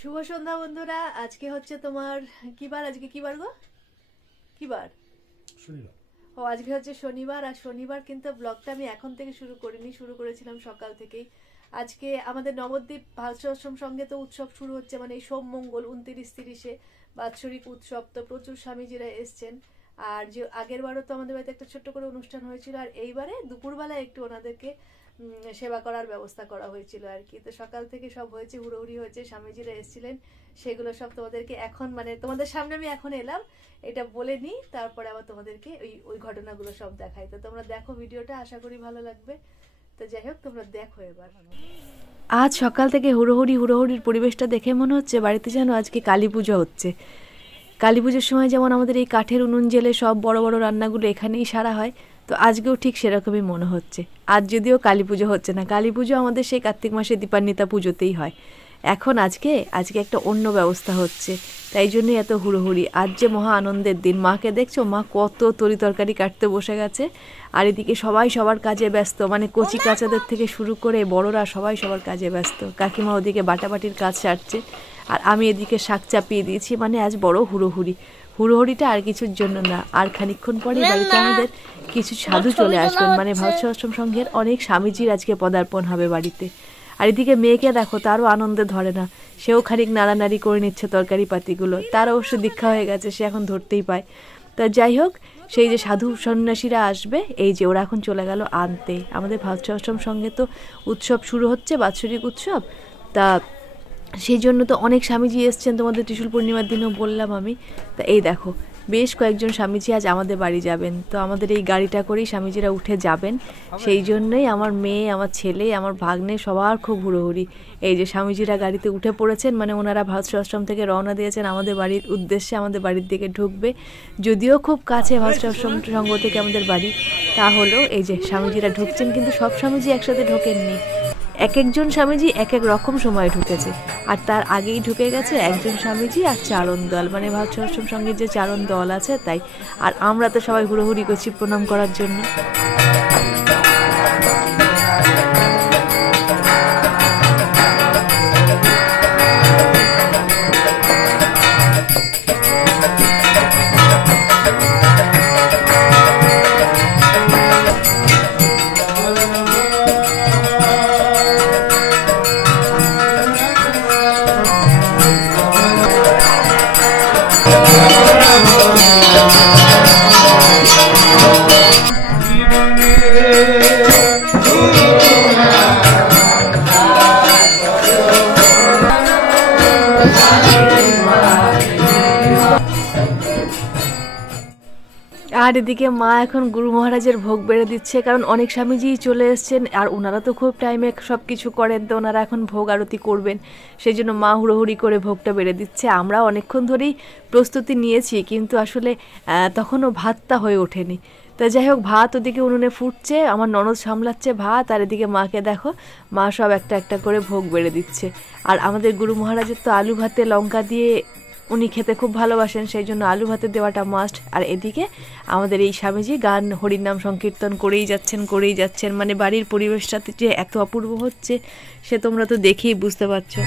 শুভ সন্ধ্যা বন্ধুরা। আজকে হচ্ছে তোমার কি বার? আজকে কি বার গো? কি বার? শনিবার। ও আজকে হচ্ছে শনিবার। আর শনিবার কিন্তু ব্লগটা আমি এখন থেকে শুরু করিনি, শুরু করেছিলাম সকাল থেকেই। আজকে আমাদের নবদ্বীপ ভারসাশ্রম সঙ্গে তো উৎসব শুরু হচ্ছে, মানে এই সোম মঙ্গল 29-30 বাৎসরিক উৎসব। তো প্রচুর স্বামীজিরা এসছেন। আর যে আগের বারও তো আমাদের বাড়িতে একটা ছোট্ট করে অনুষ্ঠান হয়েছিল, আর এইবারে দুপুরবেলায় একটু ওনাদেরকে সেবা করার ব্যবস্থা করা হয়েছিল আর কি। তো সকাল থেকে সব হয়েছে, হুড়োহুড়ি হয়েছে, স্বামীজিরা এসেছিলেন, সেগুলো সব তোমাদেরকে এখন মানে তোমাদের সামনে আমি এখন এলাম এটা বলে নিই, তারপরে আবার তোমাদেরকে ওই ঘটনাগুলো সব দেখাই। তো তোমরা দেখো ভিডিওটা, আশা করি ভালো লাগবে। তো যাই হোক, তোমরা দেখো এবার। আজ সকাল থেকে হুড়োহুড়ির পরিবেশটা দেখে মনে হচ্ছে বাড়িতে যেন আজকে কালী পুজো হচ্ছে। কালী পুজোর সময় যেমন আমাদের এই কাঠের উনুন জেলে সব বড় বড় রান্নাগুলো এখানেই সারা হয়, তো আজকেও ঠিক সেরকমই মনে হচ্ছে। আজ যদিও কালী পুজো হচ্ছে না, কালী পুজো আমাদের সেই কার্তিক মাসে দীপান্বিতা পুজোতেই হয়। এখন আজকে একটা অন্য ব্যবস্থা হচ্ছে, তাই জন্যই এত হুড়োহুড়ি। আজ যে মহা আনন্দের দিন। মাকে দেখছো, মা কত তরি তরকারি কাটতে বসে গেছে, আর এদিকে সবাই সবার কাজে ব্যস্ত, মানে কচি কাচাদের থেকে শুরু করে বড়রা সবাই সবার কাজে ব্যস্ত। কাকিমা ওদিকে বাটাবাটির কাজ সারছে, আর আমি এদিকে শাক চাপিয়ে দিয়েছি। মানে আজ বড় হুড়োহুড়িটা আর কিছুর জন্য না। আর খানিকক্ষণ পরে বাড়িতে আমাদের কিছু সাধু চলে আসবেন, মানে ভারসাশ্রম সংঘের অনেক স্বামীজির আজকে পদার্পণ হবে বাড়িতে। আর এদিকে মেয়েকে দেখো, তারও আনন্দে ধরে না, সেও খানিক নাড়ানাড়ি করে নিচ্ছে তরকারি পাতিগুলো। তার অবশ্য দীক্ষা হয়ে গেছে, সে এখন ধরতেই পায়। তা যাই হোক, সেই যে সাধু সন্ন্যাসীরা আসবে, এই যে ওরা এখন চলে গেল আনতে। আমাদের ভারসাশ্রম সঙ্গে তো উৎসব শুরু হচ্ছে, বাৎসরিক উৎসব। তা সেই জন্য তো অনেক স্বামীজি এসছেন, তোমাদের ত্রিশূল পূর্ণিমার দিনও বললাম আমি। তা এই দেখো, বেশ কয়েকজন স্বামীজি আজ আমাদের বাড়ি যাবেন। তো আমাদের এই গাড়িটা করেই স্বামীজিরা উঠে যাবেন, সেই জন্যই আমার মেয়ে, আমার ছেলে, আমার ভাগ্নে সবার খুব হুড়োহুড়ি। এই যে স্বামীজিরা গাড়িতে উঠে পড়েছেন, মানে ওনারা ভারসাশ্রম থেকে রওনা দিয়েছেন আমাদের বাড়ির উদ্দেশ্যে, আমাদের বাড়ির দিকে ঢুকবে। যদিও খুব কাছে ভারসাশ্রম সংঘ থেকে আমাদের বাড়ি, তা হলেও এই যে স্বামীজিরা ঢুকছেন, কিন্তু সব স্বামীজি একসাথে ঢোকেননি। এক একজন স্বামীজি এক এক রকম সময় ঢুকেছে, আর তার আগেই ঢুকে গেছে একজন স্বামীজি আর চারণ দল, মানে ভারসাশ্রম সঙ্গে যে চারণ দল আছে তাই। আর আমরা তো সবাই হুড়োহুড়ি করছি প্রণাম করার জন্য। আর এদিকে মা এখন গুরু মহারাজের ভোগ বেড়ে দিচ্ছে, কারণ অনেক স্বামীজি চলে এসছেন, আর ওনারা তো খুব টাইমে সব কিছু করেন, তো ওনারা এখন ভোগ আরতি করবেন, সেই জন্য মা হুড়োহুড়ি করে ভোগটা বেড়ে দিচ্ছে। আমরা অনেকক্ষণ ধরেই প্রস্তুতি নিয়েছি, কিন্তু আসলে তখনও ভাতটা হয়ে ওঠেনি। তা যাই হোক, ভাত ওদিকে উনুনে ফুটছে, আমার ননদ সামলাচ্ছে ভাত, আর এদিকে মাকে দেখো, মা সব একটা একটা করে ভোগ বেড়ে দিচ্ছে। আর আমাদের গুরু মহারাজের তো আলু ভাতে লঙ্কা দিয়ে উনি খেতে খুব ভালোবাসেন, সেই জন্য আলু ভাতে দেওয়াটা মাস্ট। আর এদিকে আমাদের এই স্বামীজি গান হরিনাম সংকীর্তন করেই যাচ্ছেন। মানে বাড়ির পরিবেশটাতে যে এত অপূর্ব হচ্ছে, সে তোমরা তো দেখেই বুঝতে পারছো।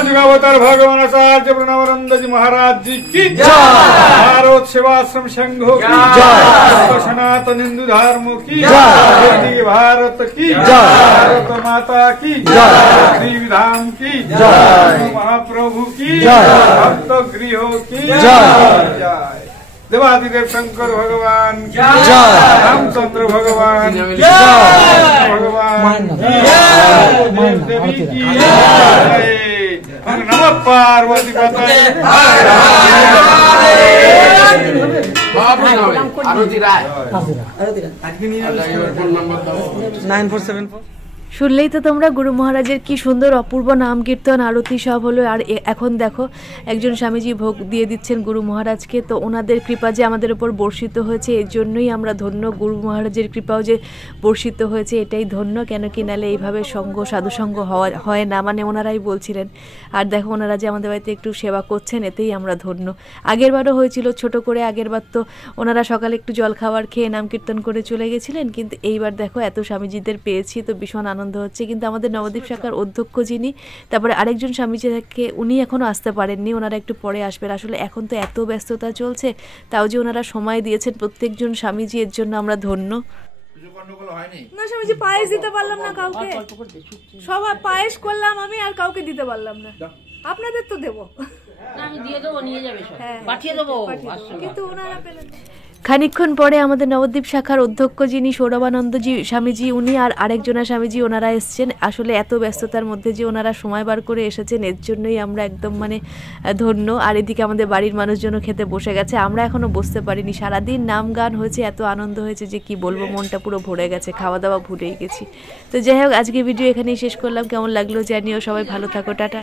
जुगावतार भगवान आचार्य प्रणवानंद जी महाराज जी की भारत सेवाश्रम संघों की सनातन हिंदू धर्मों की भारत की भारत माता की विधाम की महाप्रभु की भक्त गृहों की जय। देवादिदेव शंकर भगवान की जय, रामचंद्र भगवान की जय, भगवान की जय, देवी की जय। नमः पार्वती पतये आरती राय 9474। শুনলেই তো তোমরা গুরু মহারাজের কি সুন্দর অপূর্ব নাম কীর্তন আরতি সব হলো। আর এখন দেখো একজন স্বামীজি ভোগ দিয়ে দিচ্ছেন গুরু মহারাজকে। তো ওনাদের কৃপা যে আমাদের উপর বর্ষিত হয়েছে এর জন্যই আমরা ধন্য। গুরু মহারাজের কৃপাও যে বর্ষিত হয়েছে এটাই ধন্য। কেন কি নালে এইভাবে সঙ্গ সাধুসঙ্গ হয় না, মানে ওনারাই বলছিলেন। আর দেখো ওনারা যে আমাদের বাড়িতে একটু সেবা করছেন এতেই আমরা ধন্য। আগেরবারও হয়েছিল ছোট করে, আগেরবার তো ওনারা সকালে একটু জল খাবার খেয়ে নাম কীর্তন করে চলে গেছিলেন, কিন্তু এইবার দেখো এত স্বামীজিদের পেয়েছি তো ভীষণ আনন্দ হচ্ছে। কিন্তু আমাদের নবদ্বীপ শাখার অধ্যক্ষ যিনি, তারপরে আরেকজন স্বামীজি থাকে উনি এখনো আসতে পারেননি, ওনারা একটু পরে আসবেন। আসলে এখন তো এত ব্যস্ততা চলছে, তাও যে ওনারা সময় দিয়েছেন প্রত্যেকজন স্বামীজি, এর জন্য আমরা ধন্য। না স্বামীজি পায়েস দিতে পারলাম না কাউকে, সবাই পায়েস করলাম আমি আর কাউকে দিতে পারলাম না। আপনাদের তো দেবো, আমি দিয়ে দেবো, নিয়ে যাবে সব, পাঠিয়ে দেবো, কিন্তু ওনারা পেলেন। খানিকক্ষণ পরে আমাদের নবদ্বীপ শাখার অধ্যক্ষ যিনি সৌরভানন্দজি স্বামীজি উনি আর আরেকজনা স্বামীজি ওনারা এসছেন। আসলে এত ব্যস্ততার মধ্যে যে ওনারা সময় বার করে এসেছেন এর জন্যই আমরা একদম মানে ধন্য। আর এদিকে আমাদের বাড়ির মানুষজনও খেতে বসে গেছে, আমরা এখনো বসতে পারিনি। সারাদিন নাম গান হয়েছে, এত আনন্দ হয়েছে যে কি বলবো, মনটা পুরো ভরে গেছে, খাওয়া দাওয়া ভুলেই গেছি। তো যাই হোক আজকে ভিডিও এখানেই শেষ করলাম। কেমন লাগলো জানিও, সবাই ভালো থাকো, টাটা।